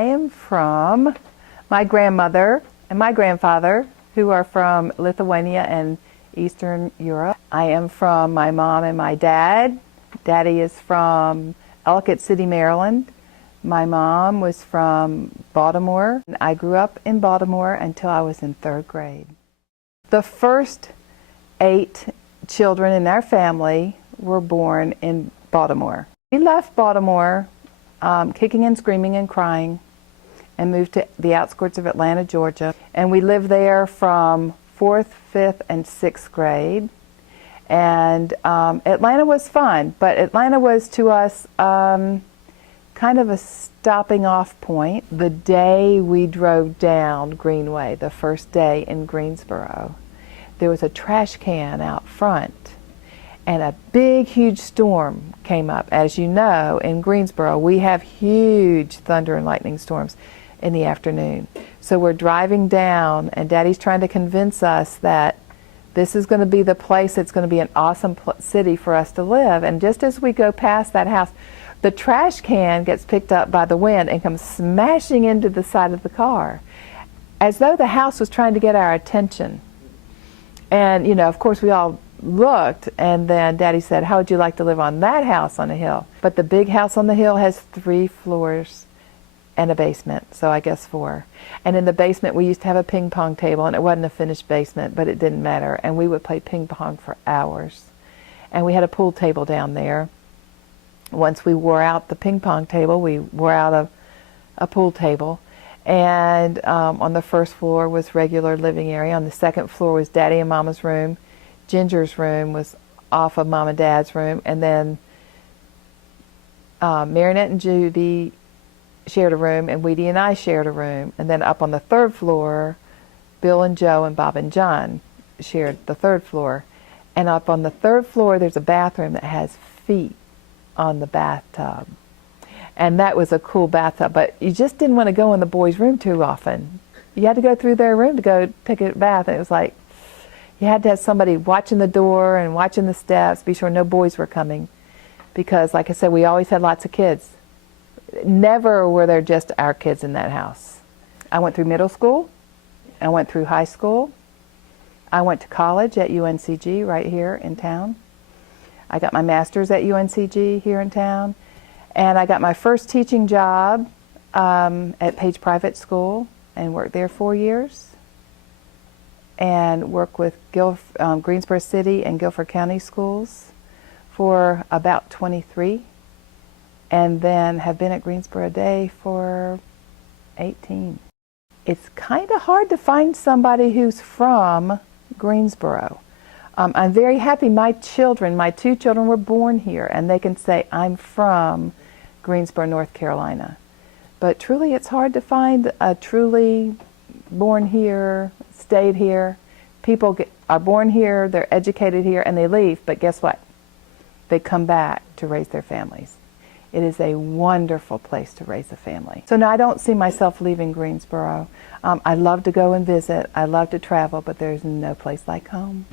I am from my grandmother and my grandfather, who are from Lithuania and Eastern Europe. I am from my mom and my dad. Daddy is from Ellicott City, Maryland. My mom was from Baltimore. I grew up in Baltimore until I was in 3rd grade. The first 8 children in our family were born in Baltimore. We left Baltimore kicking and screaming and crying and moved to the outskirts of Atlanta, Georgia. And we lived there from 4th, 5th, and 6th grade. And Atlanta was fun, but Atlanta was to us kind of a stopping off point. The day we drove down Greenway, the first day in Greensboro, there was a trash can out front, and a big, huge storm came up. As you know, in Greensboro, we have huge thunder and lightning storms in the afternoon. So we're driving down, and Daddy's trying to convince us that this is going to be the place that's going to be an awesome city for us to live. And just as we go past that house, the trash can gets picked up by the wind and comes smashing into the side of the car, as though the house was trying to get our attention. And, you know, of course, we all looked, and then Daddy said, "How would you like to live on that house on the hill?" But the big house on the hill has 3 floors and a basement, so I guess 4. And in the basement, we used to have a ping pong table, and it wasn't a finished basement, but it didn't matter. And we would play ping pong for hours. And we had a pool table down there. Once we wore out the ping pong table, we wore out a pool table. And on the 1st floor was regular living area. On the 2nd floor was Daddy and Mama's room. Ginger's room was off of Mom and Dad's room. And then Marinette and Judy shared a room, and Weedy and I shared a room. And then up on the 3rd floor, Bill and Joe and Bob and John shared the 3rd floor. And up on the 3rd floor, there's a bathroom that has feet on the bathtub. And that was a cool bathtub, but you just didn't want to go in the boys' room too often. You had to go through their room to go take a bath, and it was like you had to have somebody watching the door and watching the steps, be sure no boys were coming, because like I said, we always had lots of kids. Never were there just our kids in that house. I went through middle school, I went through high school, I went to college at UNCG right here in town. I got my master's at UNCG here in town, and I got my first teaching job at Page Private School and worked there 4 years, and worked with Greensboro City and Guilford County schools for about 23, and then have been at Greensboro a day for 18. It's kind of hard to find somebody who's from Greensboro. I'm very happy my 2 children were born here, and they can say, "I'm from Greensboro, North Carolina." But truly, it's hard to find a truly born here, stayed here. People are born here, they're educated here, and they leave, but guess what? They come back to raise their families. It is a wonderful place to raise a family. So no, I don't see myself leaving Greensboro. I love to go and visit, I love to travel, but there's no place like home.